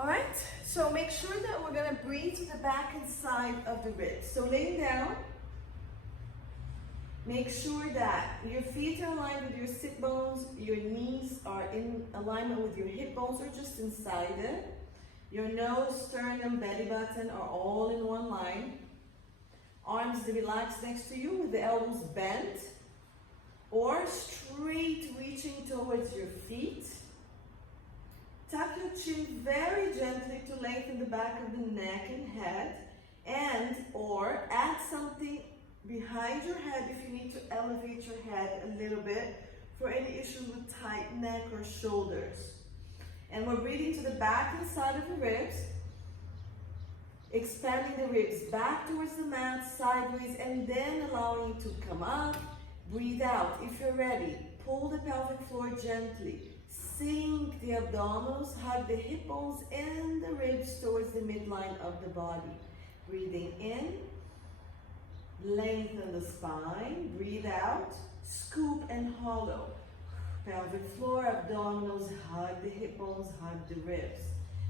All right, so make sure that we're gonna breathe to the back and side of the ribs. So laying down, make sure that your feet are aligned with your sit bones, your knees are in alignment with your hip bones or just inside it. Your nose, sternum, belly button are all in one line. Arms relaxed next to you with the elbows bent or straight reaching towards your feet. Tuck your chin very gently to lengthen the back of the neck and head, and or add something behind your head if you need to elevate your head a little bit for any issues with tight neck or shoulders. And we're breathing to the back and side of the ribs, expanding the ribs back towards the mat, sideways, and then allowing it to come up. Breathe out. If you're ready, pull the pelvic floor gently. Sink the abdominals, hug the hip bones and the ribs towards the midline of the body. Breathing in, lengthen the spine. Breathe out, scoop and hollow. Pelvic floor, abdominals, hug the hip bones, hug the ribs.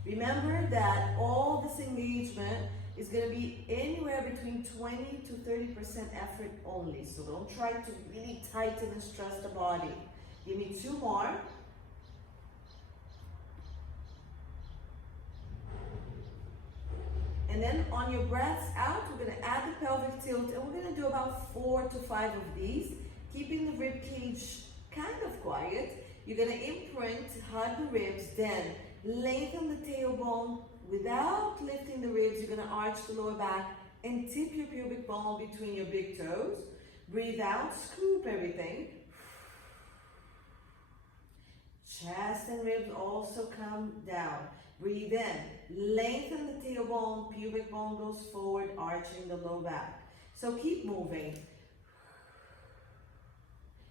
Remember that all this engagement is going to be anywhere between 20 to 30% effort only. So don't try to really tighten and stress the body. Give me 2 more. And then on your breaths out, we're going to add the pelvic tilt, and we're going to do about 4 to 5 of these, keeping the rib cage kind of quiet. You're going to imprint, hug the ribs, then lengthen the tailbone without lifting the ribs. You're going to arch the lower back and tip your pubic bone between your big toes. Breathe out, scoop everything. Chest and ribs also come down. Breathe in, lengthen the tailbone, pubic bone goes forward, arching the low back. So keep moving.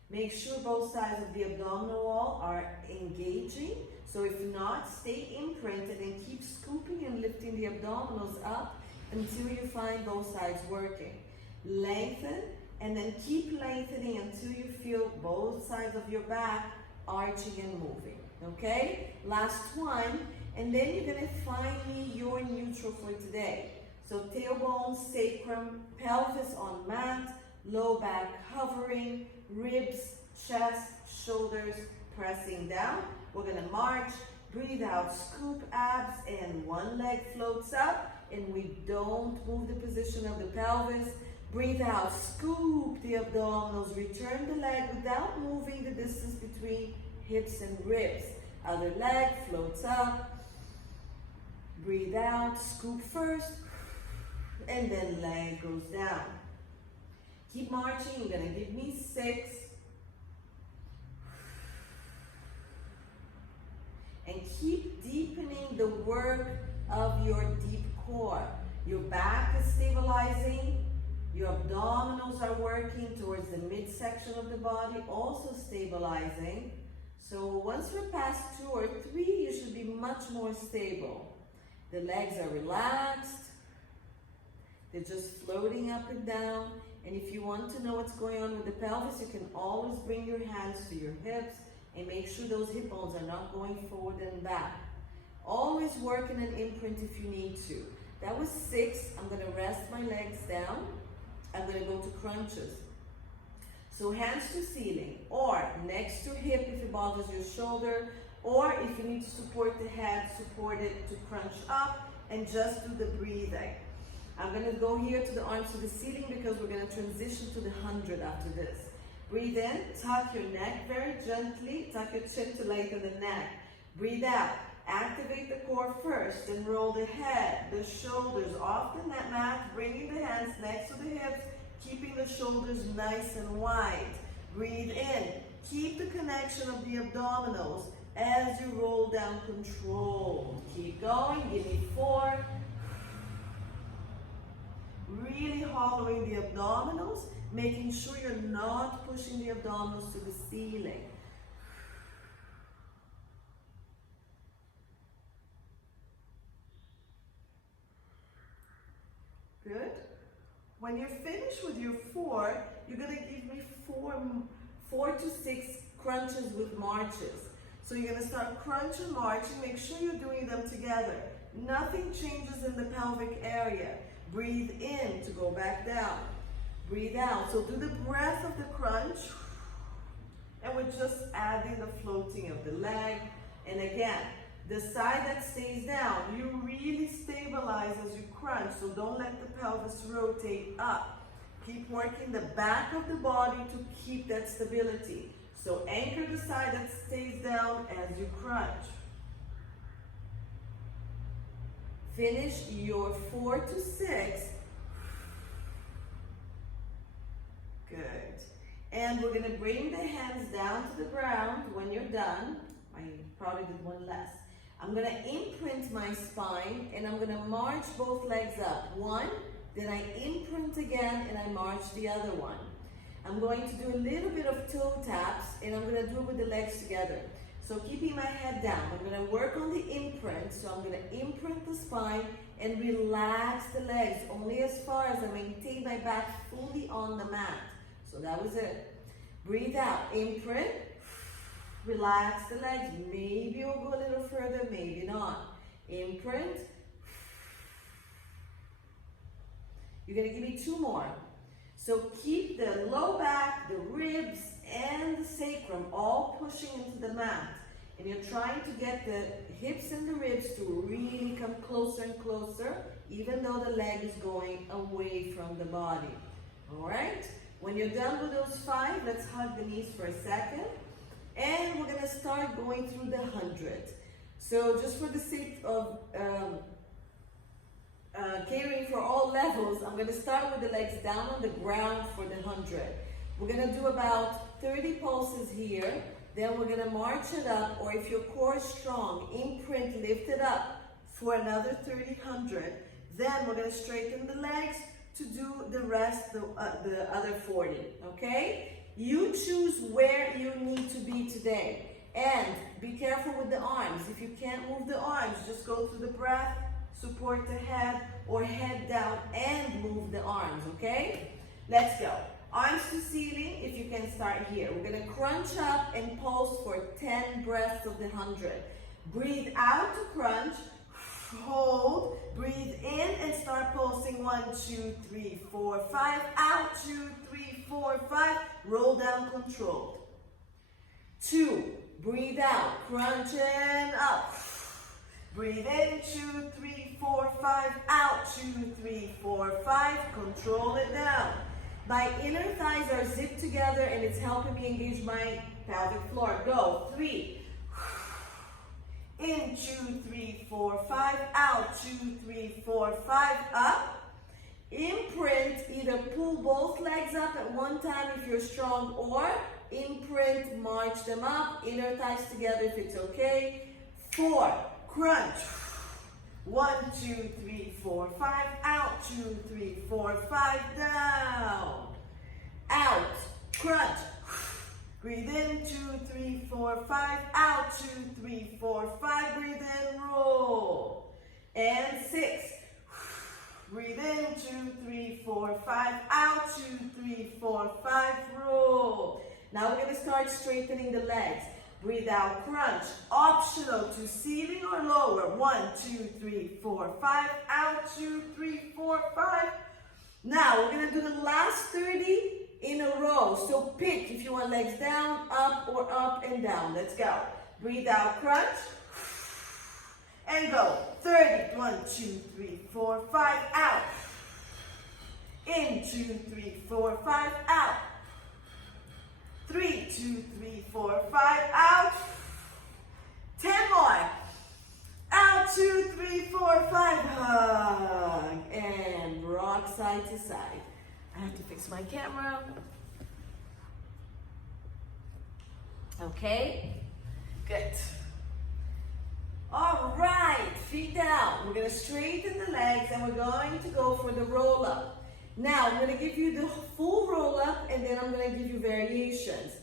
Make sure both sides of the abdominal wall are engaging. So if not, stay imprinted and keep scooping and lifting the abdominals up until you find both sides working. Lengthen and then keep lengthening until you feel both sides of your back arching and moving. Okay? Last one. And then you're going to find me your neutral for today. So tailbone, sacrum, pelvis on mat, low back hovering, ribs, chest, shoulders pressing down. We're going to march, breathe out, scoop abs, and one leg floats up. And we don't move the position of the pelvis. Breathe out, scoop the abdominals, return the leg without moving the distance between hips and ribs. Other leg floats up. Breathe out, scoop first, and then leg goes down. Keep marching. You're going to give me 6. And keep deepening the work of your deep core. Your back is stabilizing. Your abdominals are working towards the midsection of the body, also stabilizing. So once we're past 2 or 3, you should be much more stable. The legs are relaxed. They're just floating up and down. And if you want to know what's going on with the pelvis, you can always bring your hands to your hips and make sure those hip bones are not going forward and back. Always work in an imprint if you need to. That was 6. I'm going to rest my legs down. I'm going to go to crunches. So hands to ceiling or next to hip if it bothers your shoulder, or if you need to support the head, support it to crunch up and just do the breathing. I'm going to go here to the arms to the ceiling because we're going to transition to the 100 after this. Breathe in, tuck your neck very gently, tuck your chin to lengthen the neck. Breathe out, activate the core first and roll the head, the shoulders off the mat, bringing the hands next to the hips, keeping the shoulders nice and wide. Breathe in, keep the connection of the abdominals as you roll down, control. Keep going, give me 4. Really hollowing the abdominals, making sure you're not pushing the abdominals to the ceiling. Good. When you're finished with your 4, you're going to give me 4 to 6 crunches with marches. So you're gonna start crunch and march, and make sure you're doing them together. Nothing changes in the pelvic area. Breathe in to go back down. Breathe out. So do the breath of the crunch, and we're just adding the floating of the leg. And again, the side that stays down, you really stabilize as you crunch, so don't let the pelvis rotate up. Keep working the back of the body to keep that stability. So anchor the side that stays down as you crunch. Finish your 4 to 6. Good. And we're gonna bring the hands down to the ground when you're done. I probably did one less. I'm gonna imprint my spine, and I'm gonna march both legs up. One, then I imprint again, and I march the other one. I'm going to do a little bit of toe taps, and I'm gonna do it with the legs together. So keeping my head down, I'm gonna work on the imprint. So I'm gonna imprint the spine and relax the legs, only as far as I maintain my back fully on the mat. So that was it. Breathe out, imprint, relax the legs. Maybe you'll go a little further, maybe not. Imprint. You're gonna give me 2 more. So keep the low back, the ribs, and the sacrum all pushing into the mat. And you're trying to get the hips and the ribs to really come closer and closer, even though the leg is going away from the body. All right? When you're done with those 5, let's hug the knees for a second. And we're gonna start going through the 100. So just for the sake of catering for all levels, I'm gonna start with the legs down on the ground for the 100. We're gonna do about 30 pulses here. Then we're gonna march it up, or if your core is strong, imprint, lift it up for another 30, 100. Then we're gonna straighten the legs to do the rest, the other 40, okay? You choose where you need to be today. And be careful with the arms. If you can't move the arms, just go through the breath, support the head, or head down and move the arms, okay? Let's go. Arms to ceiling, if you can start here. We're gonna crunch up and pulse for 10 breaths of the 100. Breathe out to crunch, hold, breathe in and start pulsing. 1, 2, 3, 4, 5, out, 2, 3, 4, 5, roll down controlled. 2, breathe out, crunch and up. Breathe in, 2, 3, 4, 5, out, 2, 3, 4, 5, control it down. My inner thighs are zipped together and it's helping me engage my pelvic floor. Go, 3. In, 2, 3, 4, 5, out, 2, 3, 4, 5, up. Imprint, either pull both legs up at one time if you're strong, or imprint, march them up, inner thighs together if it's okay. 4, crunch. 1, 2, 3, 4, 5, out, 2, 3, 4, 5, down. Out, crunch. Breathe in, 2, 3, 4, 5, out, 2, 3, 4, 5, breathe in, roll. And 6. Breathe in, 2, 3, 4, 5, out, 2, 3, 4, 5, roll. Now we're gonna start straightening the legs. Breathe out, crunch, optional to ceiling or lower. 1, 2, 3, 4, 5, out, 2, 3, 4, 5. Now we're gonna do the last 30 in a row. So pick if you want legs down, up, or up and down. Let's go. Breathe out, crunch, and go. 30, 1, 2, 3, 4, 5, out. In, 2, 3, 4, 5, out. 3, 2, 3, 4, 5, out. 10 more. Out, 2, 3, 4, 5, hug. And rock side to side. I have to fix my camera. Okay, good. All right, feet down. We're gonna straighten the legs and we're going to go for the roll up. Now, I'm going to give you the full roll up and then I'm going to give you variations.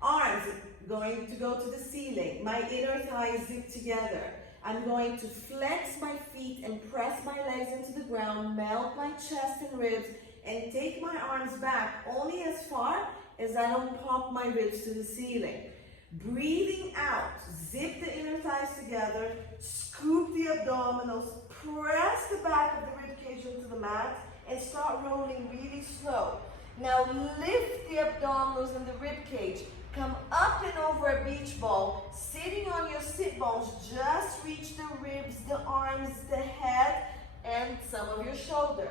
Arms going to go to the ceiling. My inner thighs zip together. I'm going to flex my feet and press my legs into the ground, melt my chest and ribs, and take my arms back only as far as I don't pop my ribs to the ceiling. Breathing out, zip the inner thighs together, scoop the abdominals, press the back of the rib cage into the mat, and start rolling really slow. Now lift the abdominals and the rib cage. Come up and over a beach ball, sitting on your sit bones. Just reach the ribs, the arms, the head, and some of your shoulder.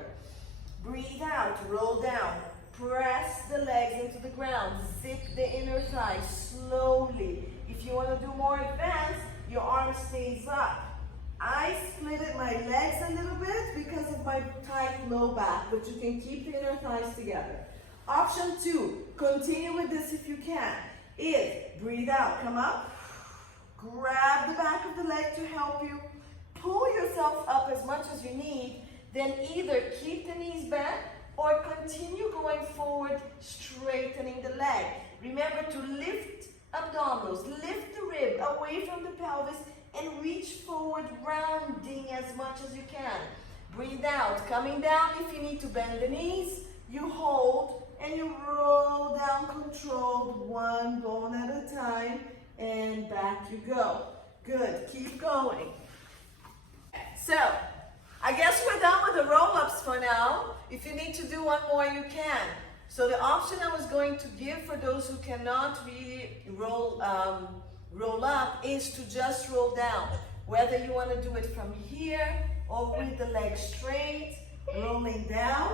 Breathe out, roll down. Press the legs into the ground. Zip the inner thighs slowly. If you want to do more advanced, your arm stays up. I splitted my legs a little bit because of my tight low back, but you can keep the inner thighs together. Option 2, continue with this if you can, is breathe out, come up, grab the back of the leg to help you, pull yourself up as much as you need, then either keep the knees bent or continue going forward, straightening the leg. Remember to lift abdominals, lift the rib away from the pelvis, and reach forward, rounding as much as you can. Breathe out, coming down. If you need to bend the knees, you hold and you roll down controlled, one bone at a time, and back you go. Good, keep going. So, I guess we're done with the roll-ups for now. If you need to do one more, you can. So the option I was going to give for those who cannot really roll up is to just roll down. Whether you want to do it from here or with the legs straight, rolling down.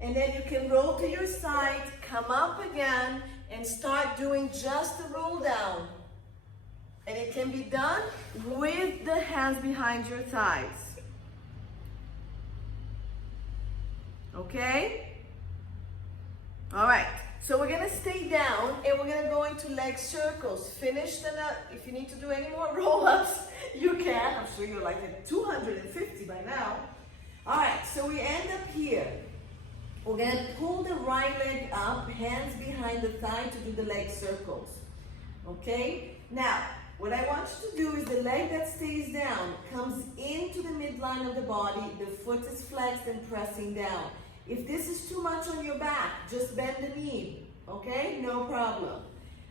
And then you can roll to your side, come up again, and start doing just the roll down. And it can be done with the hands behind your thighs. Okay? All right, so we're gonna stay down and we're gonna go into leg circles. Finish the nut. If you need to do any more roll-ups, you can. I'm sure you're like at 250 by now. All right, so we end up here. We're gonna pull the right leg up, hands behind the thigh to do the leg circles. Okay? Now, what I want you to do is the leg that stays down comes into the midline of the body, the foot is flexed and pressing down. If this is too much on your back, just bend the knee, okay? No problem.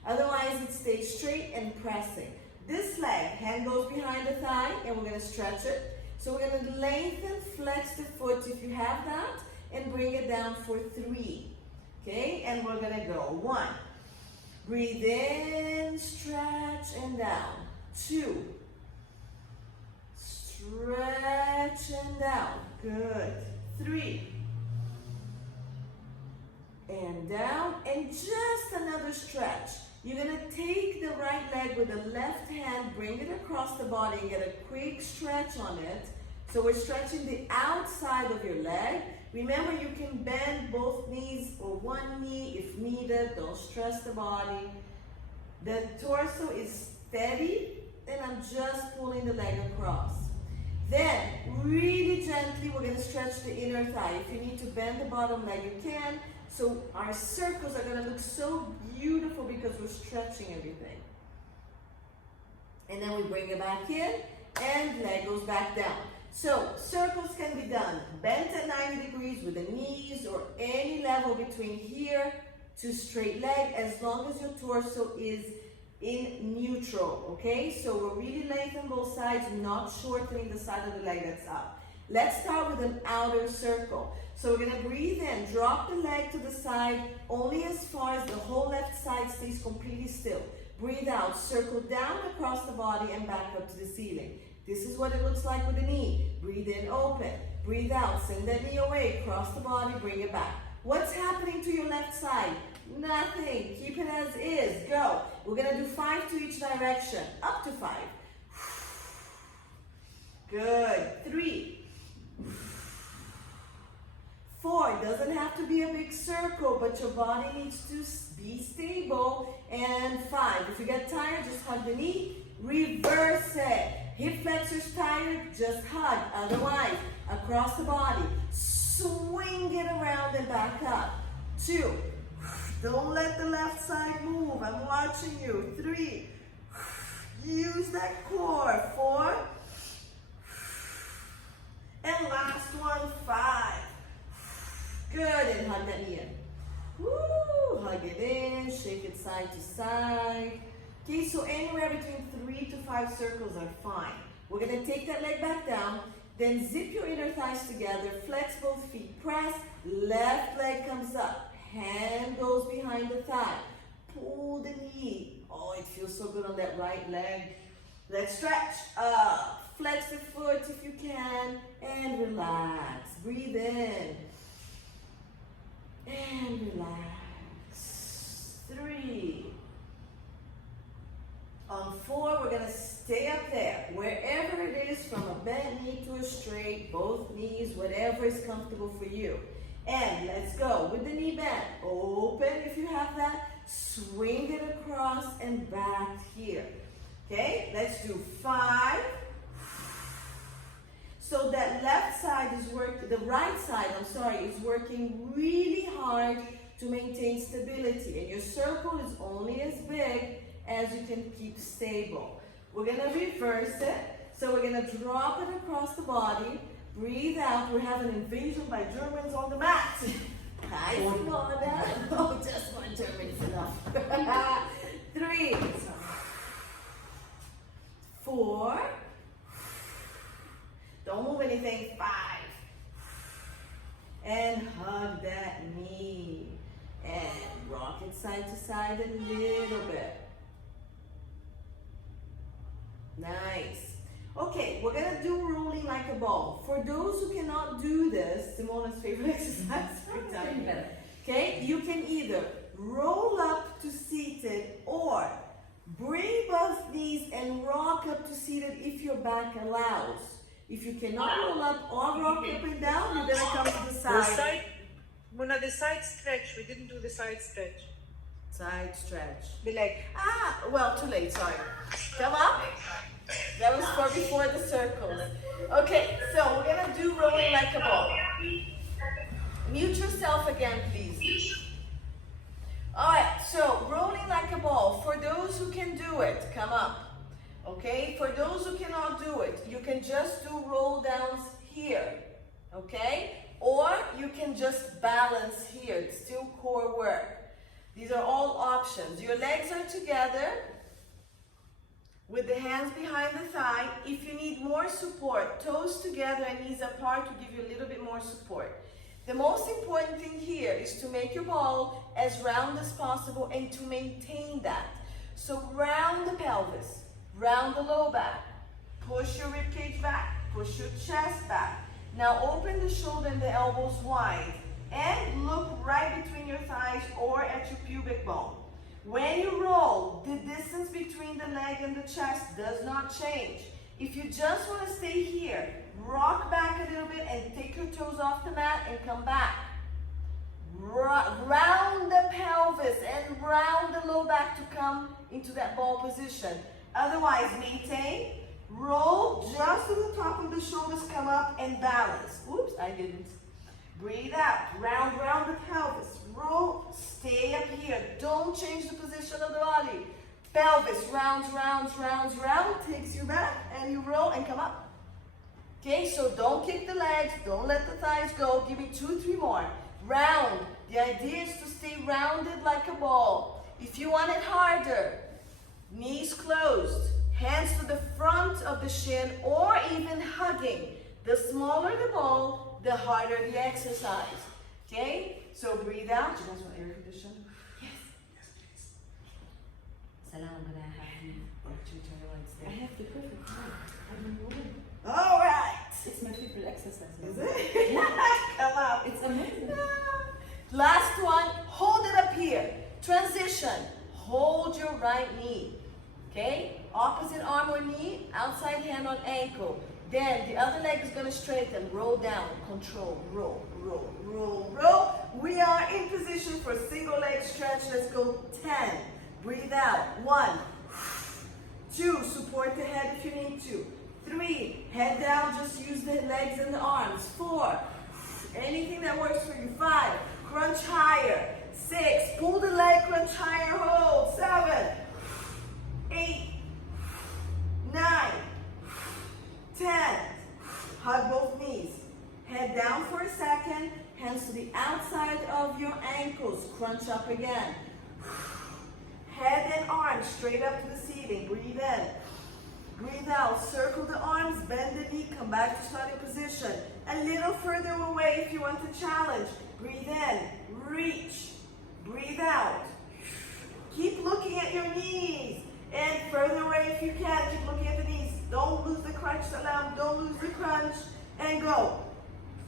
Otherwise, it stays straight and pressing. This leg, hand goes behind the thigh, and we're gonna stretch it. So we're gonna lengthen, flex the foot if you have that, and bring it down for 3, okay? And we're gonna go 1. Breathe in, stretch, and down. 2. Stretch and down. Good. 3. And down, and just another stretch. You're gonna take the right leg with the left hand, bring it across the body and get a quick stretch on it. So we're stretching the outside of your leg. Remember, you can bend both knees or one knee if needed. Don't stress the body. The torso is steady, and I'm just pulling the leg across. Then, really gently, we're gonna stretch the inner thigh. If you need to bend the bottom leg, you can. So our circles are gonna look so beautiful because we're stretching everything. And then we bring it back in, and leg goes back down. So circles can be done bent at 90 degrees with the knees or any level between here to straight leg, as long as your torso is in neutral, okay? So we're really lengthening both sides, not shortening the side of the leg that's up. Let's start with an outer circle. So we're gonna breathe in, drop the leg to the side, only as far as the whole left side stays completely still. Breathe out, circle down across the body and back up to the ceiling. This is what it looks like with the knee. Breathe in, open. Breathe out, send that knee away, cross the body, bring it back. What's happening to your left side? Nothing. Keep it as is. Go. We're gonna do 5 to each direction. Up to 5. Good. 3. 4. Doesn't have to be a big circle, but your body needs to be stable. And 5. If you get tired, just hug the knee. Reverse it. Hip flexors tired, just hug. Otherwise, across the body. Swing it around and back up. 2. Don't let the left side move. I'm watching you. 3. Use that core. 4. And last one, 5. Good, and hug that knee in. Woo, hug it in, shake it side to side. Okay, so anywhere between 3 to 5 circles are fine. We're gonna take that leg back down, then zip your inner thighs together, flex both feet, press, left leg comes up, hand goes behind the thigh, pull the knee. Oh, it feels so good on that right leg. Let's stretch up, flex the foot if you can, and relax. Breathe in, and relax. 3. On 4, we're gonna stay up there, wherever it is, from a bent knee to a straight, both knees, whatever is comfortable for you. And let's go with the knee bent. Open if you have that, swing it across and back here. Okay, let's do 5. So that left side is working, the right side, is working really hard to maintain stability. And your circle is only as big as you can keep stable. We're gonna reverse it. So we're gonna drop it across the body. Breathe out. We have an invasion by Germans on the mat. Hi, Simona. Oh, just one German is enough. 3, 4. Don't move anything. 5. And hug that knee. And rock it side to side a little bit. Nice. Okay, we're gonna do rolling like a ball. For those who cannot do this, Simona's favorite exercise. Okay, you can either roll up to seated or bring both knees and rock up to seated if your back allows. If you cannot roll up or rock up and down, you're gonna come to the side. Mona, the side stretch. We didn't do the side stretch. Side stretch. The leg. Well, too late, sorry. Come up. That was for before the circles. Okay, so we're gonna do rolling like a ball. Mute yourself again, please. All right, so rolling like a ball. For those who can do it, come up. Okay, for those who cannot do it, you can just do roll downs here. Okay, or you can just balance here. It's still core work. These are all options. Your legs are together with the hands behind the thigh. If you need more support, toes together and knees apart to give you a little bit more support. The most important thing here is to make your ball as round as possible and to maintain that. So round the pelvis, round the low back, push your rib cage back, push your chest back. Now open the shoulder and the elbows wide and look right between your thighs or at your pubic bone. When you roll, the distance between the leg and the chest does not change. If you just want to stay here, rock back a little bit and take your toes off the mat and come back. Round the pelvis and round the low back to come into that ball position. Otherwise, maintain, roll just to the top of the shoulders, come up and balance. Oops, I didn't. Breathe out, round the pelvis, roll, stay up here. Don't change the position of the body. Pelvis, rounds, takes you back and you roll and come up. Okay, so don't kick the legs, don't let the thighs go. Give me 2, 3 more. Round, the idea is to stay rounded like a ball. If you want it harder, knees closed, hands to the front of the shin or even hugging. The smaller the ball, the harder the exercise. Okay? So breathe out. Do you guys want air conditioning? Yes. Yes, please. Salam, I'm gonna have you turn your legs there. I have the perfect time. I've been rolling. All right. It's my favorite exercise. Is it? Come up. It's amazing. Last one. Hold it up here. Transition. Hold your right knee. Okay? Opposite arm or knee, outside hand on ankle. Then the other leg is going to straighten, roll down, control, roll, roll, roll, roll. We are in position for single leg stretch. Let's go 10. Breathe out. 1, 2, support the head if you need to. 3, head down, just use the legs and the arms. 4, anything that works for you. 5, crunch higher. 6, pull the leg, crunch higher, hold. 7, 8, 9, 10. Hug both knees. Head down for a second. Hands to the outside of your ankles. Crunch up again. Head and arms straight up to the ceiling. Breathe in. Breathe out. Circle the arms, bend the knee, come back to starting position. A little further away if you want to challenge. Breathe in. Reach. Breathe out. Keep looking at your knees. And further away if you can. Keep looking at the knees. Don't lose the crunch, Salam. Don't lose the crunch. And go.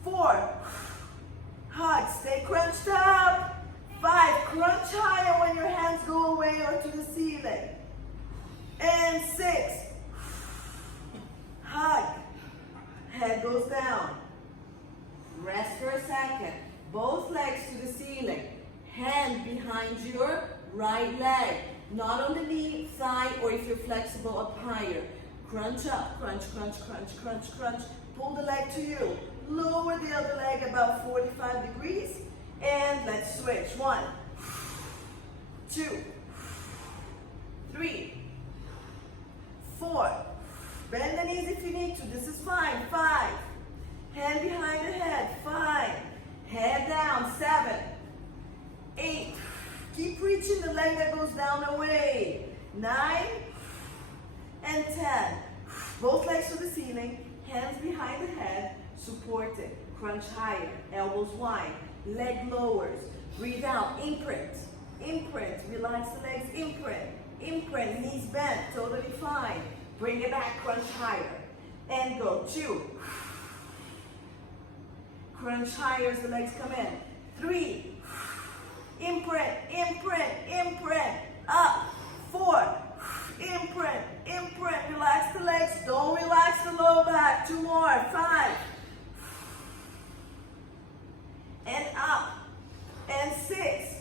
4. Hug. Stay crunched up. 5. Crunch higher when your hands go away or to the ceiling. And 6. Hug. Head goes down. Rest for a second. Both legs to the ceiling. Hand behind your right leg. Not on the knee, thigh, or if you're flexible, up higher. Crunch up. Crunch, crunch, crunch, crunch, crunch. Pull the leg to you. Lower the other leg about 45 degrees. And let's switch. 1, 2, 3, 4. Bend the knees if you need to. This is fine. 5. Hand behind the head. 5. Head down. 7, 8. Keep reaching the leg that goes down away. 9 and 10. Both legs to the ceiling. Hands behind the head. Supported. Crunch higher. Elbows wide. Leg lowers. Breathe out. Imprint. Imprint. Relax the legs. Imprint. Imprint. Knees bent. Totally fine. Bring it back. Crunch higher. And go. 2. Crunch higher as the legs come in. 3. Imprint. Imprint. Imprint. Up. 4. Imprint. Imprint. Relax the legs. Don't relax the low back. 2 more. 5. And up. And 6.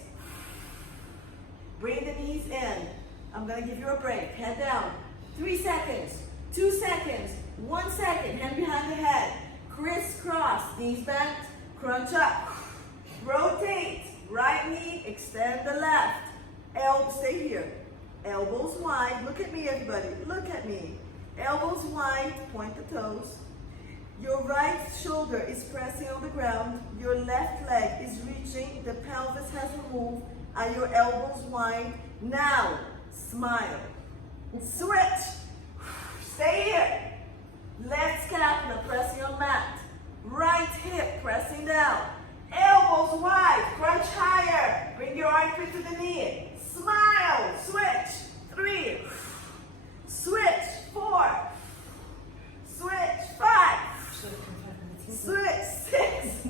Bring the knees in. I'm going to give you a break. Head down. 3 seconds. 2 seconds. 1 second. Hand behind the head. Crisscross. Knees bent. Crunch up. Rotate. Right knee. Extend the left. Stay here. Elbows wide. Look at me, everybody. Look at me. Elbows wide. Point the toes. Your right shoulder is pressing on the ground. Your left leg is reaching. The pelvis has removed. Are your elbows wide? Now, smile. Switch. Stay here. Left scapula pressing on mat. Right hip pressing down. Elbows wide. Crunch higher. Bring your armpit to the knee. Smile. Switch. 3. Switch. 4. Switch. 5. Switch. 6.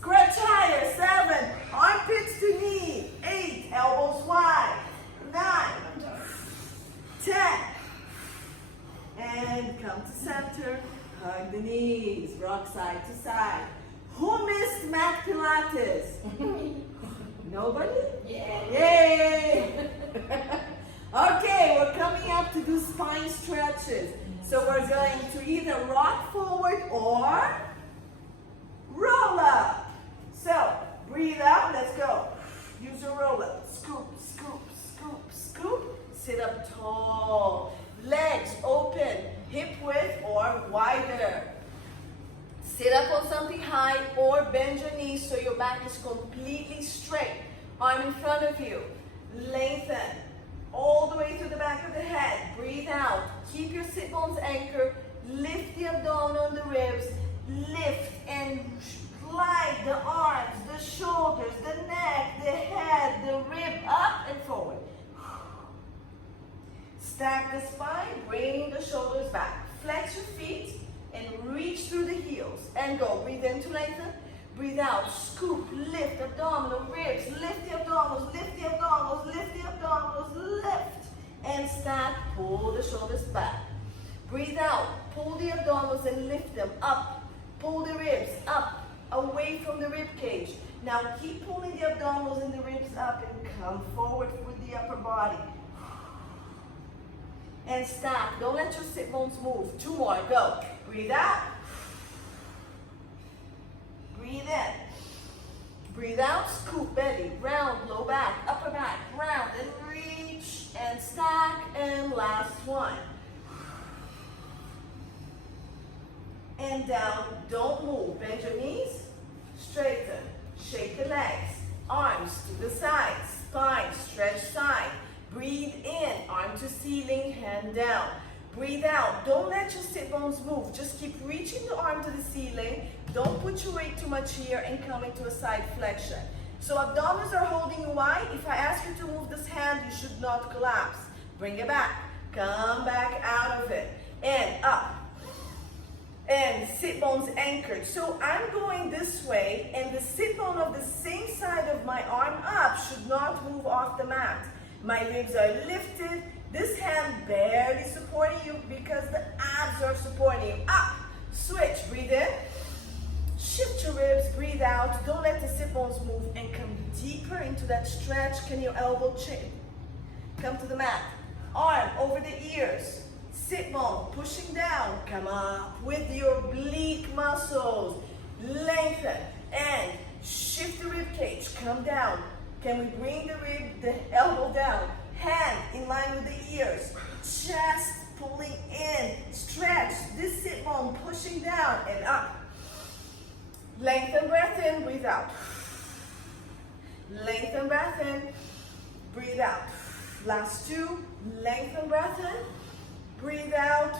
Crunch higher. 7. Armpits to knee. 8. Elbows wide. 9. 10. And come to center. Hug the knees. Rock side to side. Who missed mat Pilates? Nobody? Yeah. Yay! Okay, we're coming up to do spine stretches. So we're going to either rock forward or roll up. So breathe out, let's go. Use your roll up. Scoop, scoop, scoop, scoop. Sit up tall. Legs open, hip width or wider. Sit up on something high or bend your knees so your back is completely straight. Arm in front of you. Lengthen all the way to the back of the head. Breathe out. Keep your sit bones anchored. Lift the abdomen, the ribs. Lift and glide the arms, the shoulders, the neck, the head, the rib up and forward. Stack the spine, bring the shoulders back. Flex your feet and reach through the heels. And go. Breathe in to lengthen. Breathe out. Scoop, lift abdominal ribs. Lift the abdominals, lift the abdominals, lift the abdominals, lift. And stack. Pull the shoulders back. Breathe out. Pull the abdominals and lift them up. Pull the ribs up, away from the rib cage. Now keep pulling the abdominals and the ribs up and come forward with the upper body. And stack. Don't let your sit bones move. 2 more. Go. Breathe out. Breathe in. Breathe out. Scoop belly. Round. Low back. Upper back. Round. And reach. And stack. And last one. And down. Don't move. Bend your knees. Straighten. Shake the legs. Arms to the sides. Spine. Stretch side. Breathe in, arm to ceiling, hand down. Breathe out, don't let your sit bones move. Just keep reaching the arm to the ceiling. Don't put your weight too much here and come into a side flexion. So abdominals are holding you wide. If I ask you to move this hand, you should not collapse. Bring it back. Come back out of it. And up. And sit bones anchored. So I'm going this way, and the sit bone of the same side of my arm up should not move off the mat. My ribs are lifted. This hand barely supporting you because the abs are supporting you. Up. Switch. Breathe in. Shift your ribs. Breathe out. Don't let the sit bones move, and come deeper into that stretch. Can your elbow chin? Come to the mat. Arm over the ears. Sit bone pushing down. Come up with your oblique muscles. Lengthen and shift the rib cage. Come down. Can we bring the elbow down? Hand in line with the ears. Chest pulling in. Stretch this sit bone pushing down and up. Lengthen breath in, breathe out. Lengthen breath in, breathe out. Last two. Lengthen breath in, breathe out.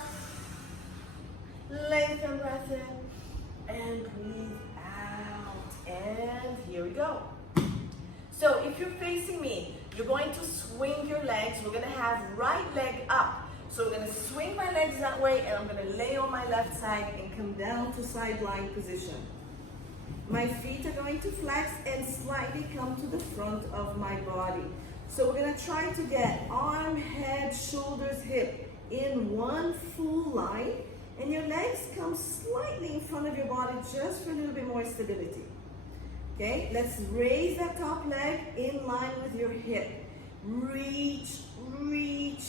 Lengthen breath in and breathe out. And here we go. So if you're facing me, you're going to swing your legs. We're going to have right leg up. So we're going to swing my legs that way, and I'm going to lay on my left side and come down to side lying position. My feet are going to flex and slightly come to the front of my body. So we're going to try to get arm, head, shoulders, hip in one full line, and your legs come slightly in front of your body just for a little bit more stability. Okay, let's raise that top leg in line with your hip. Reach, reach,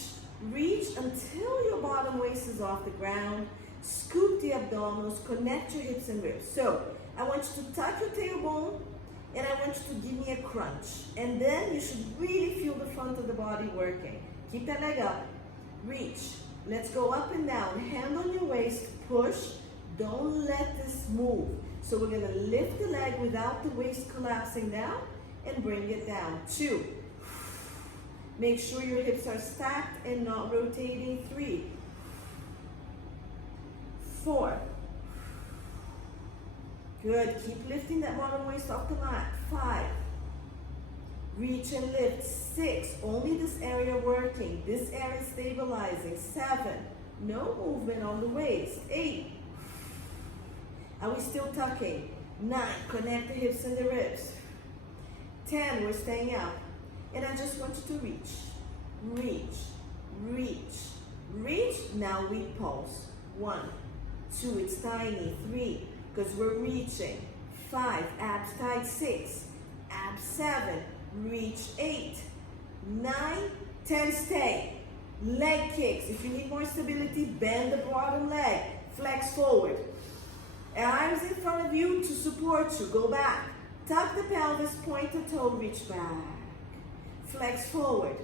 reach until your bottom waist is off the ground. Scoop the abdominals, connect your hips and ribs. So I want you to tuck your tailbone, and I want you to give me a crunch. And then you should really feel the front of the body working. Keep that leg up. Reach. Let's go up and down. Hand on your waist. Push. Don't let this move. So we're going to lift the leg without the waist collapsing down and bring it down. 2. Make sure your hips are stacked and not rotating. 3. 4. Good. Keep lifting that bottom waist off the mat. 5. Reach and lift. 6. Only this area working. This area stabilizing. 7. No movement on the waist. 8. Are we still tucking? 9. Connect the hips and the ribs. 10. We're staying up. And I just want you to reach. Reach. Reach. Reach. Now we pulse. 1. 2. It's tiny. 3. Because we're reaching. 5. Abs tight. 6. Abs 7. Reach. 8. 9. 10. Stay. Leg kicks. If you need more stability, bend the bottom leg. Flex forward. Arms in front of you to support you. Go back. Tuck the pelvis, point the toe, reach back. Flex forward.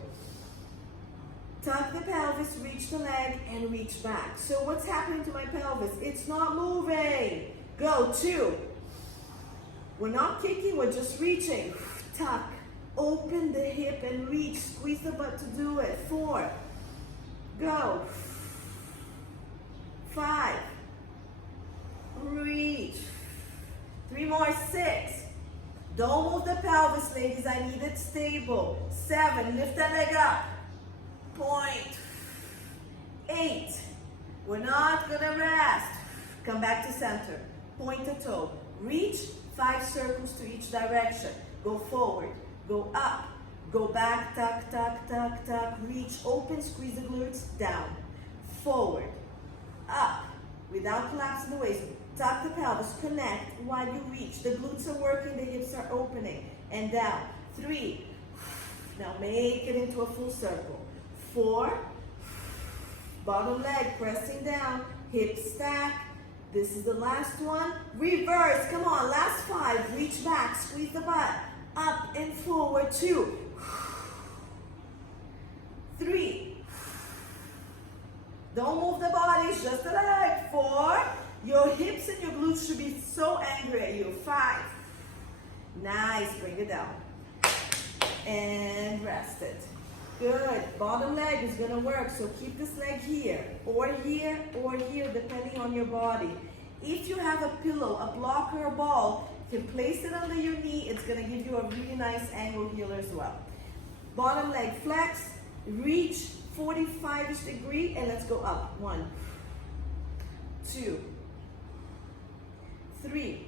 Tuck the pelvis, reach the leg, and reach back. So what's happening to my pelvis? It's not moving. Go. 2. We're not kicking, we're just reaching. Tuck. Open the hip and reach. Squeeze the butt to do it. 4. Go. 5. Reach. 3 more. 6. Don't move the pelvis, ladies. I need it stable. 7. Lift that leg up. Point. 8. We're not gonna rest. Come back to center. Point the toe. Reach. 5 circles to each direction. Go forward. Go up. Go back. Tuck, tuck, tuck, tuck. Reach. Open. Squeeze the glutes. Down. Forward. Up. Without collapsing the waist. Tuck the pelvis, connect while you reach. The glutes are working, the hips are opening. And down. 3. Now make it into a full circle. 4. Bottom leg pressing down. Hips stack. This is the last one. Reverse. Come on. Last 5. Reach back. Squeeze the butt. Up and forward. 2. 3. Don't move the body. Just the leg. 4. Your hips and your glutes should be so angry at you. 5. Nice. Bring it down. And rest it. Good. Bottom leg is gonna work, so keep this leg here, or here, or here, depending on your body. If you have a pillow, a block, or a ball, you can place it under your knee. It's gonna give you a really nice angle here as well. Bottom leg flex, reach 45-ish degree, and let's go up. 1, 2, 3,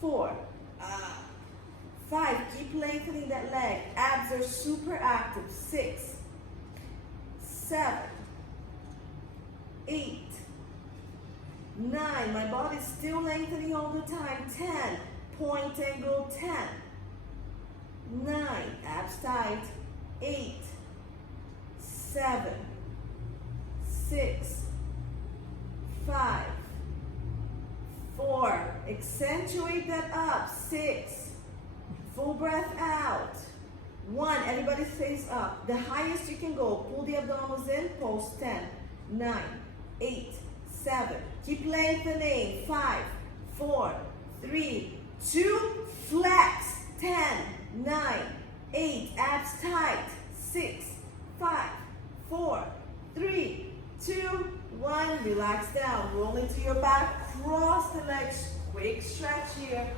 4, 5. Keep lengthening that leg. Abs are super active. 6, 7, 8, 9. My body's still lengthening all the time. 10. Point and go. 10, 9. Abs tight. 8, 7, 6, 5, 4. Accentuate that up. 6. Full breath out. 1. Everybody face up. The highest you can go. Pull the abdominals in. Pulse. 10, 9, 8, 7. Keep lengthening. 5, 4, 3, 2. Flex. 10, 9, 8. Abs tight. 6, 5, 4, 3, 2, 1. Relax down. Roll into your back. Cross the legs. Quick stretch here.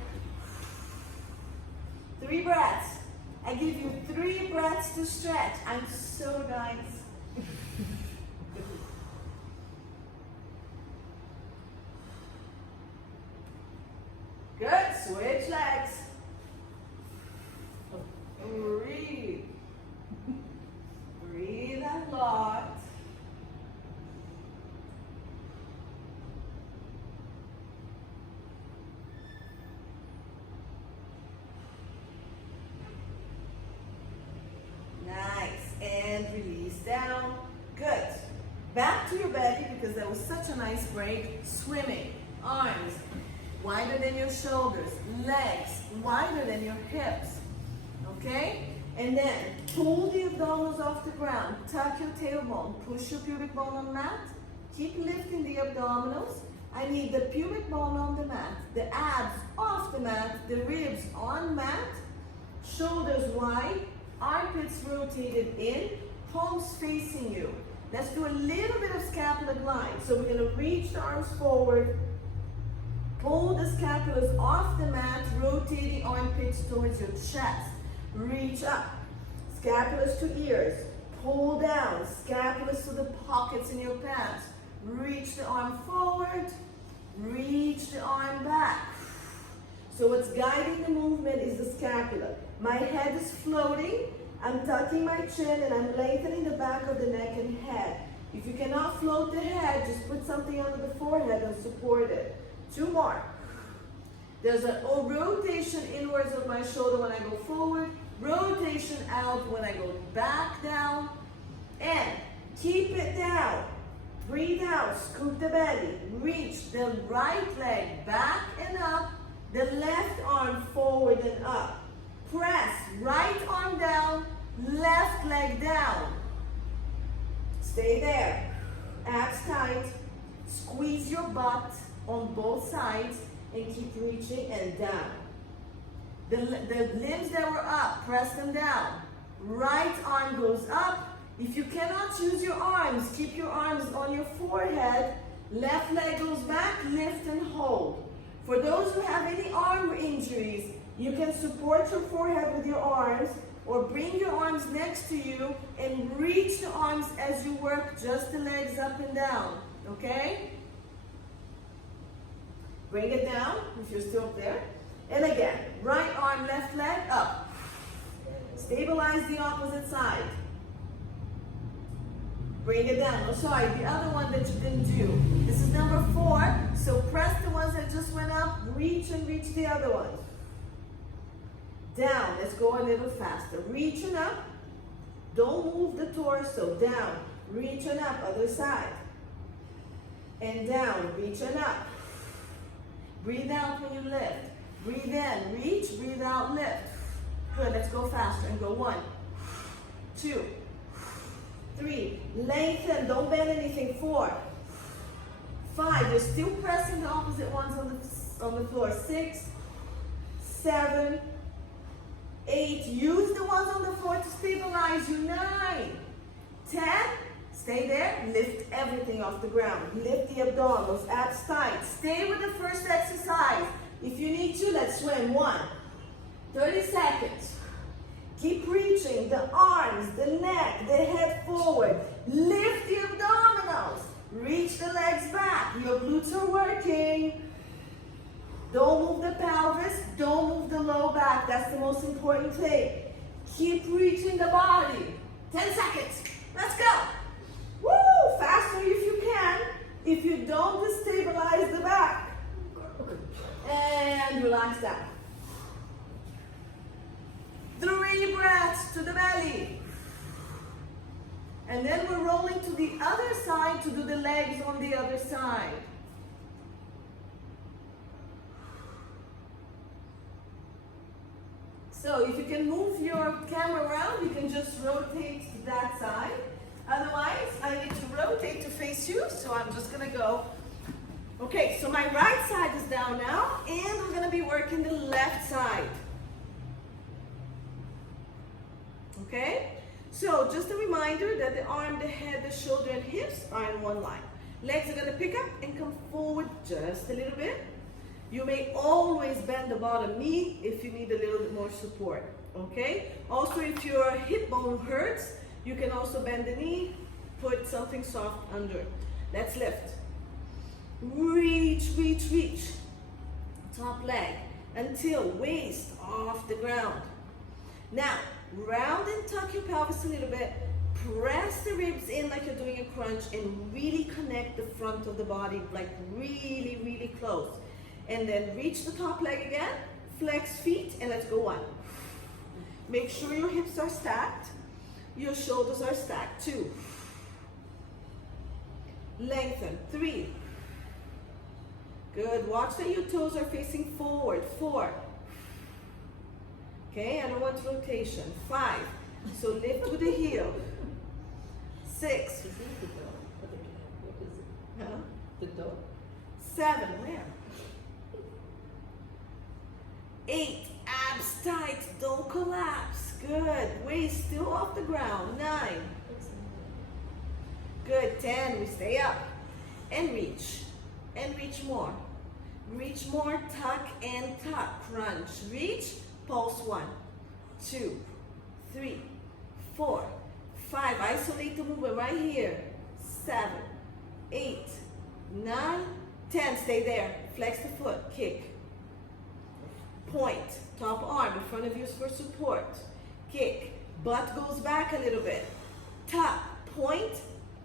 3 breaths. I give you 3 breaths to stretch. I'm so nice. Good. Switch legs. Breathe. Breathe a lot. And release down. Good. Back to your belly because that was such a nice break. Swimming. Arms wider than your shoulders. Legs wider than your hips. Okay? And then pull the abdominals off the ground. Tuck your tailbone. Push your pubic bone on the mat. Keep lifting the abdominals. I need the pubic bone on the mat. The abs off the mat. The ribs on mat. Shoulders wide. Armpits rotated in, palms facing you. Let's do a little bit of scapula glide. So we're going to reach the arms forward, pull the scapulas off the mat, rotating armpits towards your chest. Reach up, scapulas to ears, pull down, scapulas to the pockets in your pants. Reach the arm forward, reach the arm back. So what's guiding the movement is the scapula. My head is floating, I'm tucking my chin and I'm lengthening the back of the neck and head. If you cannot float the head, just put something under the forehead and support it. 2 more. There's a rotation inwards of my shoulder when I go forward, rotation out when I go back down, and keep it down. Breathe out, scoop the belly, reach the right leg back and up, the left arm forward and up. Press, right arm down, left leg down. Stay there. Abs tight. Squeeze your butt on both sides and keep reaching and down. The limbs that were up, press them down. Right arm goes up. If you cannot use your arms, keep your arms on your forehead. Left leg goes back, lift and hold. For those who have any arm injuries, you can support your forehead with your arms or bring your arms next to you and reach the arms as you work just the legs up and down, okay? Bring it down if you're still up there. And again, right arm, left leg, up. Stabilize the opposite side. Bring it down. Oh, sorry, the other one that you didn't do. This is number 4. So press the ones that just went up, reach and reach the other ones. Down, let's go a little faster. Reach and up. Don't move the torso. Down, reach and up, other side. And down, reach and up. Breathe out when you lift. Breathe in, reach, breathe out, lift. Good, let's go faster and go 1, 2, 3, lengthen, don't bend anything, 4, 5, you're still pressing the opposite ones on the floor, 6, 7, 8, use the ones on the floor to stabilize you. 9, 10, stay there, lift everything off the ground. Lift the abdominals, abs tight. Stay with the first exercise. If you need to, let's swim. 1, 30 seconds. Keep reaching the arms, the neck, the head forward. Lift the abdominals. Reach the legs back. Your glutes are working. Don't move the pelvis. Don't move the low back. That's the most important thing. Keep reaching the body. 10 seconds. Let's go. Woo! Faster if you can. If you don't, destabilize the back. And relax down. 3 breaths to the belly. And then we're rolling to the other side to do the legs on the other side. So if you can move your camera around, you can just rotate to that side. Otherwise, I need to rotate to face you, so I'm just gonna go. Okay, so my right side is down now, and we're gonna be working the left side. Okay? So just a reminder that the arm, the head, the shoulder, and hips are in one line. Legs are gonna pick up and come forward just a little bit. You may always bend the bottom knee if you need a little bit more support, okay? Also, if your hip bone hurts, you can also bend the knee, put something soft under. Let's lift. Reach, reach, reach. Top leg until waist off the ground. Now, round and tuck your pelvis a little bit. Press the ribs in like you're doing a crunch and really connect the front of the body, like really, really close. And then reach the top leg again, flex feet, and let's go 1. Make sure your hips are stacked, your shoulders are stacked. 2. Lengthen. 3. Good, watch that your toes are facing forward. 4. Okay, I don't want rotation. 5, so lift with the heel. 6. Huh? The door? 7, where? 8, abs tight, don't collapse. Good, waist still off the ground. 9. Good, 10, we stay up. And reach more. Reach more, tuck and tuck. Crunch, reach, pulse. 1, 2, 3, 4, 5. Isolate the movement right here. 7, 8, 9, 10. Stay there. Flex the foot, kick. Point, top arm in front of you for support. Kick, butt goes back a little bit. Tuck, point,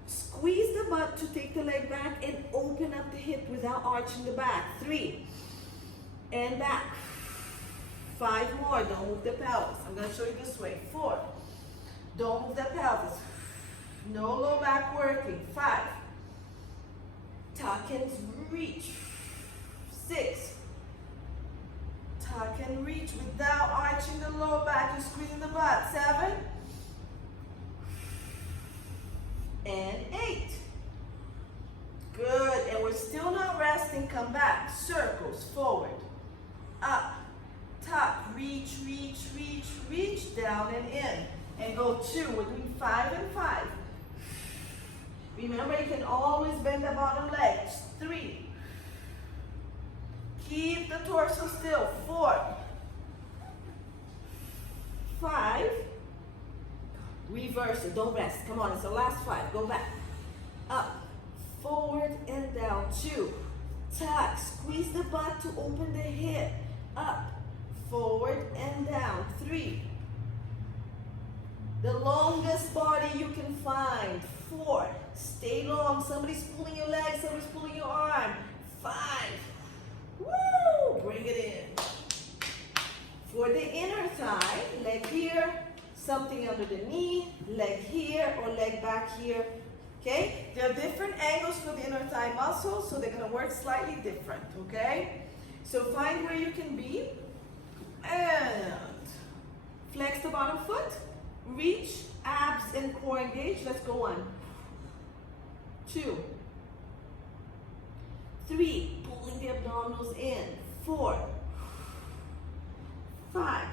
squeeze the butt to take the leg back and open up the hip without arching the back. 3, and back. 5 more, don't move the pelvis. I'm gonna show you this way. 4, don't move the pelvis. No low back working. 5, tuck and reach. 6, tuck and reach without arching the low back. You're squeezing the butt. 7, and 8. Good, and we're still not resting. Come back. Circles, forward, up, tuck, reach, reach, reach, reach, down and in. And go 2. We're doing 5 and 5. Remember, you can always bend the bottom leg. 3. Keep the torso still. 4, 5. Reverse it. Don't rest. Come on, it's the last 5. Go back. Up, forward and down. 2. Tuck. Squeeze the butt to open the hip. Up, forward and down. 3. The longest body you can find. 4. Stay long. Somebody's pulling your leg. Somebody's pulling your arm. 5. Woo! Bring it in. For the inner thigh, leg here, something under the knee, leg here, or leg back here. Okay? There are different angles for the inner thigh muscles, so they're going to work slightly different. Okay? So find where you can be. And flex the bottom foot. Reach, abs and core engage. Let's go 1, 2, 3. Pulling the abdominals in. 4, 5,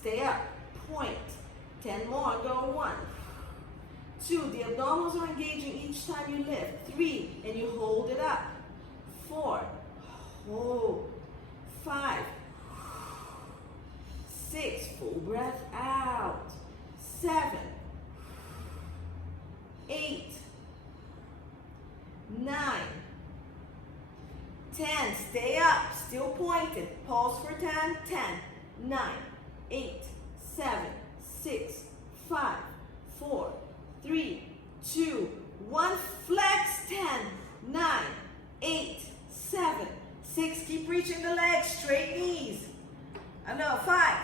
Stay up. Point. 10 more. Go. 1, 2. The abdominals are engaging each time you lift. 3. And you hold it up. 4. Hold. 5. 6. Full breath out. 7. 8. 9. 10. Stay up. Still pointed. Pause for 10. 10. 9. 8. 7. 6. 5. 4. 3. 2. 1. Flex. 10. 9. 8. 7. 6. Keep reaching the legs. Straight knees. I know. 5.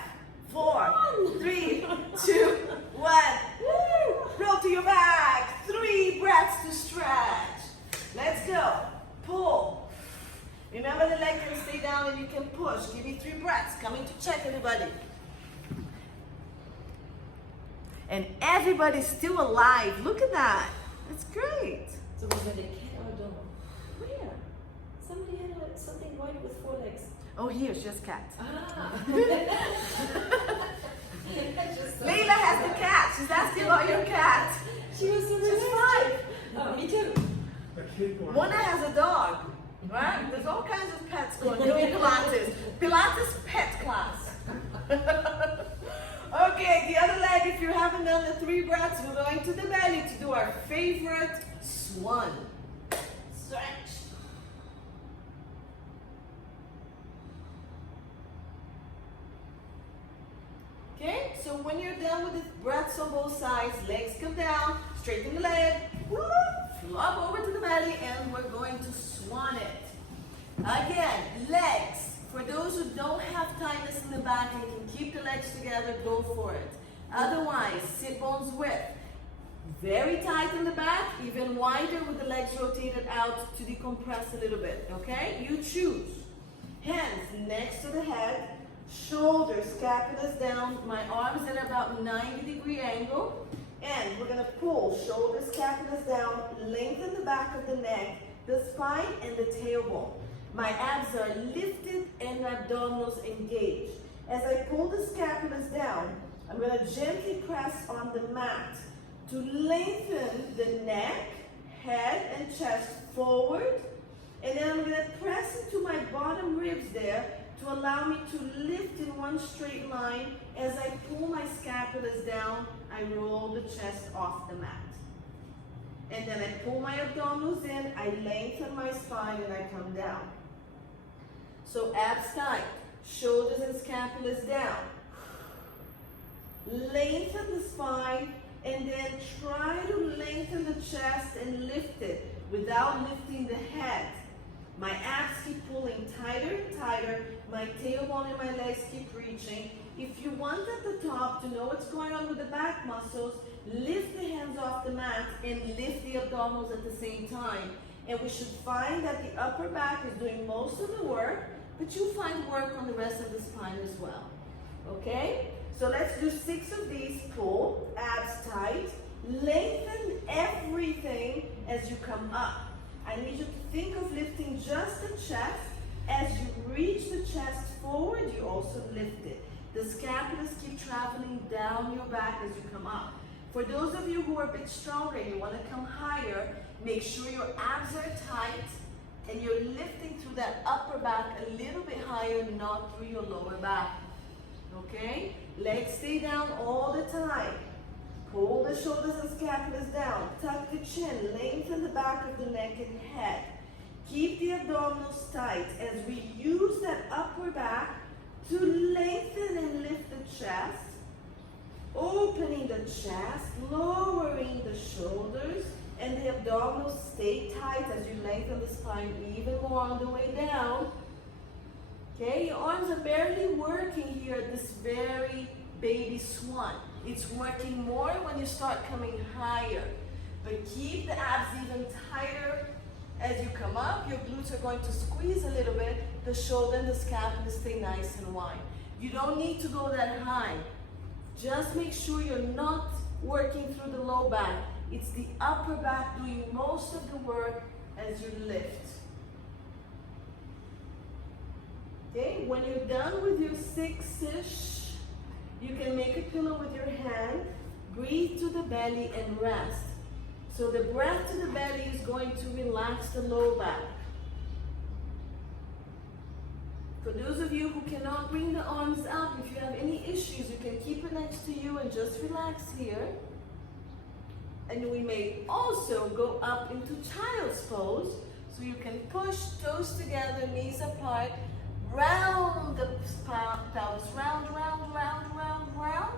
4. 3. 2. 1. Woo! Roll to your back. 3 breaths to stretch. Let's go. Pull. Remember the leg can stay down and you can push. Give me 3 breaths. Coming to check everybody. And everybody's still alive. Look at that. That's great. So was that a cat or a dog? Where? Somebody had something white with 4 legs. Oh, here, just cat. Ah. Layla has the cat. She's asking about your cat. She was so She's relaxed. 5. Oh, me too. Mona has a dog, right? There's all kinds of pets going doing Pilates. Pilates pet class. Okay, the other leg, if you haven't done the 3 breaths, we're going to the belly to do our favorite swan stretch. Okay, so when you're done with the breaths on both sides, legs come down, straighten the leg, whoop, flop over to the belly, and we're going to swan it. Again, legs. For those who don't have tightness in the back and can keep the legs together, go for it. Otherwise, sit bones width. Very tight in the back, even wider with the legs rotated out to decompress a little bit, okay? You choose. Hands next to the head, shoulders, scapulas down, my arms at about 90-degree angle, and we're gonna pull shoulders, scapulas down, lengthen the back of the neck, the spine, and the tailbone. My abs are lifted and my abdominals engaged. As I pull the scapulas down, I'm going to gently press on the mat to lengthen the neck, head, and chest forward. And then I'm going to press into my bottom ribs there to allow me to lift in one straight line. As I pull my scapulas down, I roll the chest off the mat. And then I pull my abdominals in, I lengthen my spine, and I come down. So abs tight, shoulders and scapulas down. Lengthen the spine, and then try to lengthen the chest and lift it without lifting the head. My abs keep pulling tighter and tighter. My tailbone and my legs keep reaching. If you want at the top to know what's going on with the back muscles, lift the hands off the mat and lift the abdominals at the same time. And we should find that the upper back is doing most of the work, but you'll find work on the rest of the spine as well. Okay? So let's do 6 of these. Pull, abs tight, lengthen everything as you come up. I need you to think of lifting just the chest. As you reach the chest forward, you also lift it. The scapulas keep traveling down your back as you come up. For those of you who are a bit stronger and you want to come higher, make sure your abs are tight and you're lifting through that upper back a little bit higher, not through your lower back. Okay? Legs stay down all the time. Pull the shoulders and scapulas down. Tuck the chin. Lengthen the back of the neck and head. Keep the abdominals tight as we use that upper back to lengthen and lift the chest. Opening the chest, lowering the shoulders, and the abdominals stay tight as you lengthen the spine even more on the way down. Okay, your arms are barely working here at this very baby swan. It's working more when you start coming higher. But keep the abs even tighter as you come up. Your glutes are going to squeeze a little bit. The shoulder and the scapula stay nice and wide. You don't need to go that high. Just make sure you're not working through the low back. It's the upper back doing most of the work as you lift. Okay, when you're done with your 6-ish, You can make a pillow with your hand, breathe to the belly and rest. So the breath to the belly is going to relax the low back. For those of you who cannot bring the arms up, if you have any issues, you can keep it next to you and just relax here. And we may also go up into child's pose. So you can push toes together, knees apart, round the pelvis, round, round, round, round, round.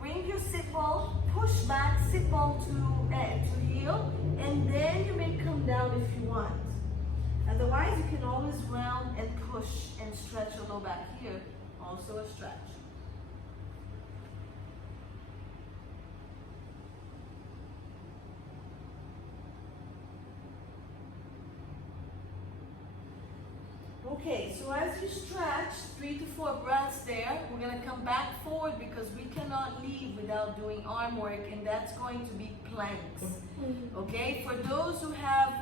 Bring your sit ball, push back, sit ball to heel, and then you may come down if you want. Otherwise, you can always round and push and stretch your low back here. Also a stretch. Okay, so as you stretch, 3 to 4 breaths there, we're going to come back forward because we cannot leave without doing arm work, and that's going to be planks. Okay, for those who have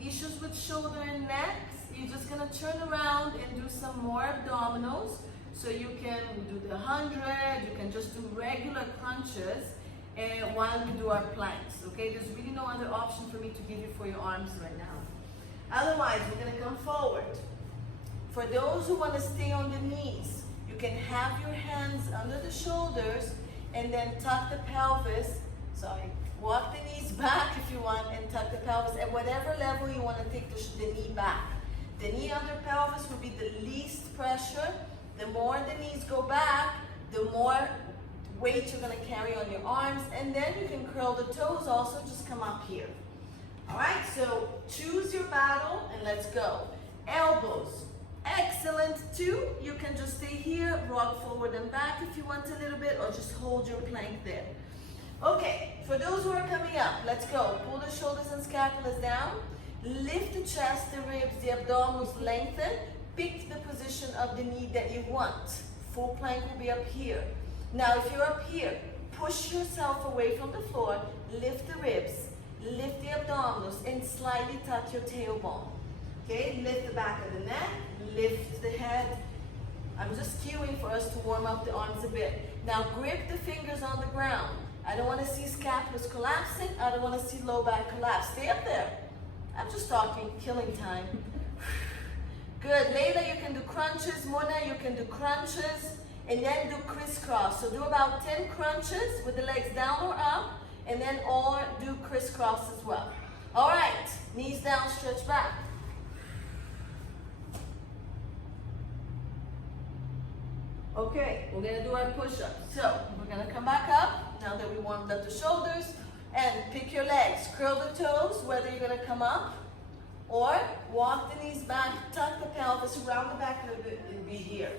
issues with shoulder and neck, you're just going to turn around and do some more abdominals. So you can do the 100, you can just do regular crunches and while we do our planks. Okay, there's really no other option for me to give you for your arms right now. Otherwise, we're going to come forward. For those who want to stay on the knees, you can have your hands under the shoulders and then tuck the pelvis. Sorry, walk the knees back if you want and tuck the pelvis at whatever level you want to take the knee back. The knee under pelvis will be the least pressure. The more the knees go back, the more weight you're going to carry on your arms, and then you can curl the toes also, just come up here. All right, so choose your battle and let's go. Elbows. Excellent. 2, you can just stay here, rock forward and back if you want a little bit, or just hold your plank there. Okay, for those who are coming up, let's go. Pull the shoulders and scapulas down. Lift the chest, the ribs, the abdominals lengthen. Pick the position of the knee that you want. Full plank will be up here. Now, if you're up here, push yourself away from the floor, lift the ribs, lift the abdominals, and slightly tuck your tailbone. Okay, lift the back of the neck, lift the head. I'm just cueing for us to warm up the arms a bit. Now grip the fingers on the ground. I don't want to see scapulas collapsing. I don't want to see low back collapse. Stay up there. I'm just talking, killing time. Good, Layla, you can do crunches. Mona, you can do crunches. And then do crisscross. So do about 10 crunches with the legs down or up. And then or do crisscross as well. All right, knees down, stretch back. Okay, we're gonna do our push-ups. So we're gonna come back up now that we warmed up the shoulders and pick your legs. Curl the toes, whether you're gonna come up or walk the knees back, tuck the pelvis around the back a little bit and be here.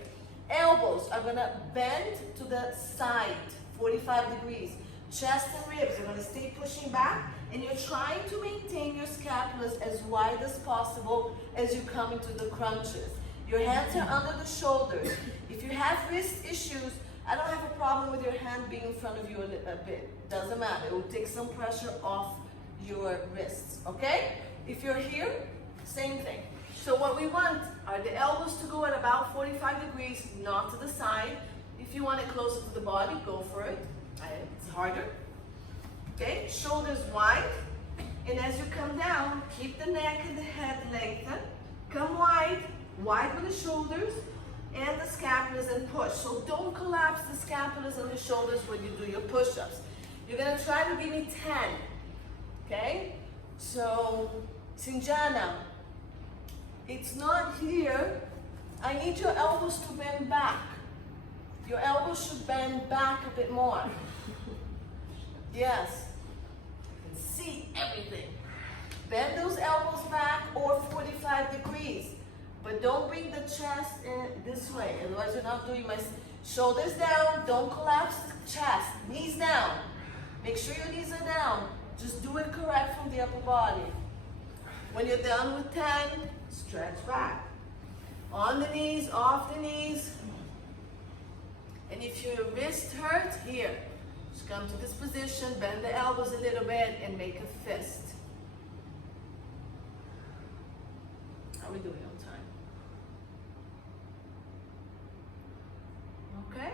Elbows are gonna bend to the side, 45 degrees. Chest and ribs are gonna stay pushing back, and you're trying to maintain your scapulas as wide as possible as you come into the crunches. Your hands are under the shoulders. If you have wrist issues, I don't have a problem with your hand being in front of you a bit. Doesn't matter. It will take some pressure off your wrists, okay? If you're here, same thing. So what we want are the elbows to go at about 45 degrees, not to the side. If you want it closer to the body, go for it. It's harder. Okay, shoulders wide. And as you come down, keep the neck and the head lengthened. Come wide. Wide with the shoulders and the scapulas and push. So don't collapse the scapulas and the shoulders when you do your push-ups. You're gonna try to give me 10, okay? So, Sinjana, it's not here. I need your elbows to bend back. Your elbows should bend back a bit more. Yes, you can see everything. Bend those elbows back or 45 degrees. But don't bring the chest in this way, otherwise you're not doing my shoulders down, don't collapse the chest, knees down. Make sure your knees are down. Just do it correct from the upper body. When you're done with 10, stretch back. On the knees, off the knees. And if your wrist hurts, here, just come to this position, bend the elbows a little bit and make a fist. How are we doing on time? Okay?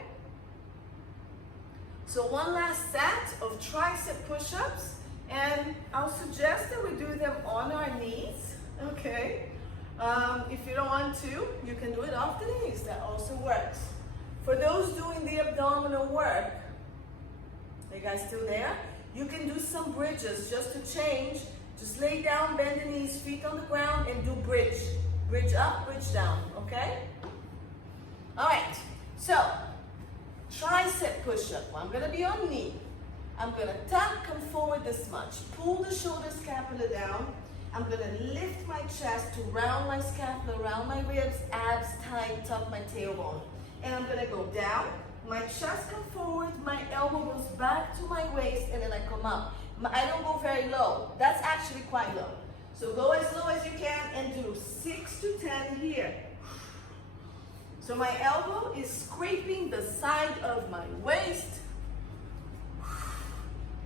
So one last set of tricep push-ups, and I'll suggest that we do them on our knees, okay? If you don't want to, you can do it off the knees, that also works. For those doing the abdominal work, are you guys still there? You can do some bridges just to change. Just lay down, bend the knees, feet on the ground, and do bridge. Bridge up, bridge down, okay? All right, so tricep push-up. I'm gonna be on knee. I'm gonna tuck, come forward this much. Pull the shoulder scapula down. I'm gonna lift my chest to round my scapula, round my ribs, abs tight, tuck my tailbone. And I'm gonna go down, my chest come forward, my elbow goes back to my waist, and then I come up. I don't go very low. That's actually quite low. So go as low as you can and do 6 to 10 here. So my elbow is scraping the side of my waist.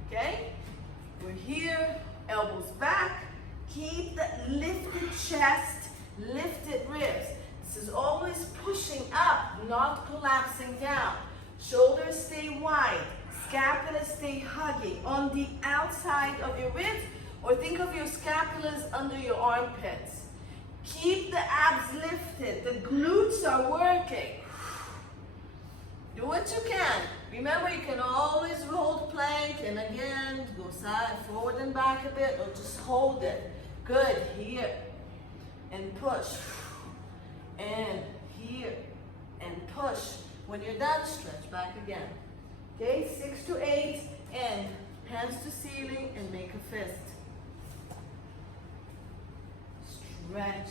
Okay? We're here, elbows back. Keep the lifted chest, lifted ribs. This is always pushing up, not collapsing down. Shoulders stay wide, scapula stay hugging on the outside of your ribs, or think of your scapulas under your armpits. Keep the abs lifted, the glutes are working. Do what you can. Remember, you can always hold plank, and again, go side, forward and back a bit, or just hold it. Good, here, and push, and here, and push. When you're done, stretch back again. Okay, 6 to 8, and hands to ceiling, and make a fist. Stretch.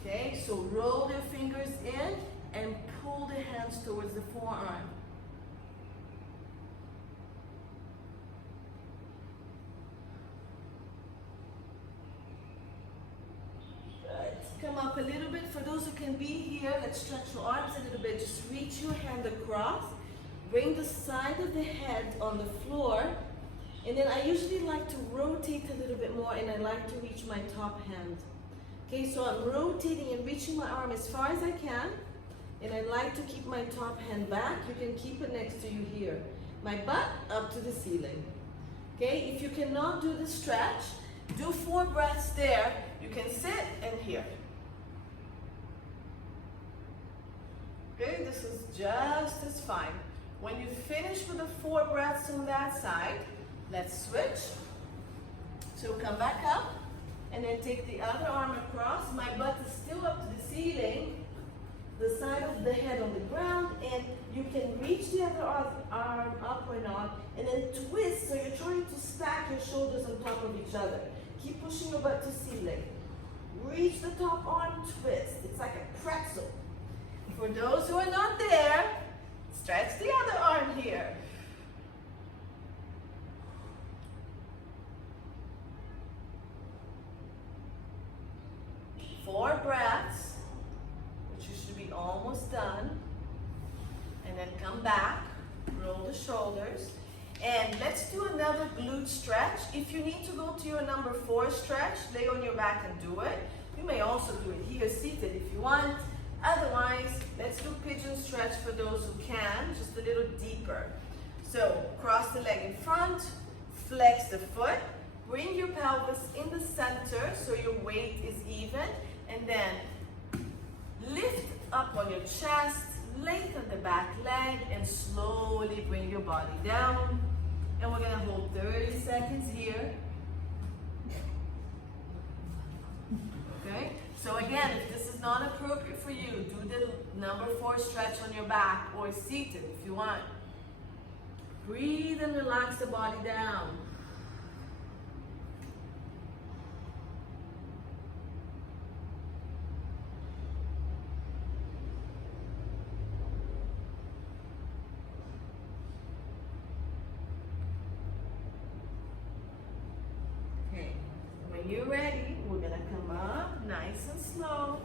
Okay, so roll your fingers in, and pull the hands towards the forearm. Come up a little bit. For those who can be here, let's stretch your arms a little bit. Just reach your hand across. Bring the side of the head on the floor. And then I usually like to rotate a little bit more, and I like to reach my top hand. Okay, so I'm rotating and reaching my arm as far as I can. And I like to keep my top hand back. You can keep it next to you here. My butt up to the ceiling. Okay, if you cannot do the stretch, do 4 breaths there. You can sit and here. Okay, this is just as fine. When you finish with the 4 breaths on that side, let's switch. So come back up, and then take the other arm across. My butt is still up to the ceiling, the side of the head on the ground, and you can reach the other arm up or not, and then twist, so you're trying to stack your shoulders on top of each other. Keep pushing your butt to ceiling. Reach the top arm, twist. It's like a pretzel. For those who are not there, stretch the other arm here. Four breaths, which you should be almost done. And then come back, roll the shoulders. And let's do another glute stretch. If you need to go to your number 4 stretch, lay on your back and do it. You may also do it here seated if you want. Otherwise, let's do pigeon stretch for those who can, just a little deeper. So cross the leg in front, flex the foot, bring your pelvis in the center so your weight is even, and then lift up on your chest, lengthen the back leg, and slowly bring your body down. And we're gonna hold 30 seconds here. Okay, so again, if this is not appropriate for you, do the number 4 stretch on your back or seated if you want. Breathe and relax the body down. When you're ready, we're gonna come up nice and slow,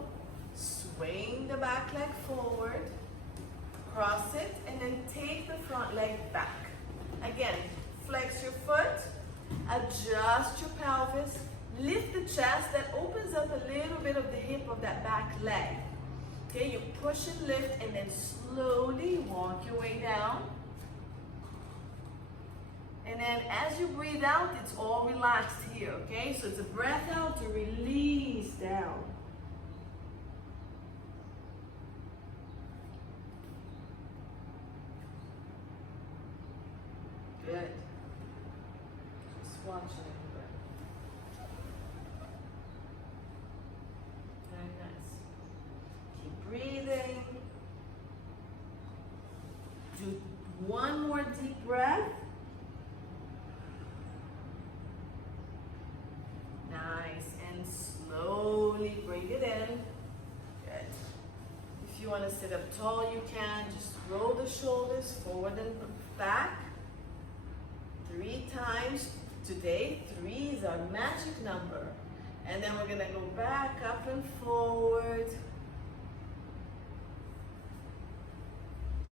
swing the back leg forward, cross it, and then take the front leg back. Again, flex your foot, adjust your pelvis, lift the chest, that opens up a little bit of the hip of that back leg. Okay, you push and lift, and then slowly walk your way down. And then as you breathe out, it's all relaxed here, okay? So it's a breath out to release down. Good. Just watching it. Very nice. Keep breathing. Do one more deep breath. Nice. And slowly bring it in. Good. If you want to sit up tall, you can. Just roll the shoulders forward and back. 3 times. Today, 3 is our magic number. And then we're going to go back, up and forward.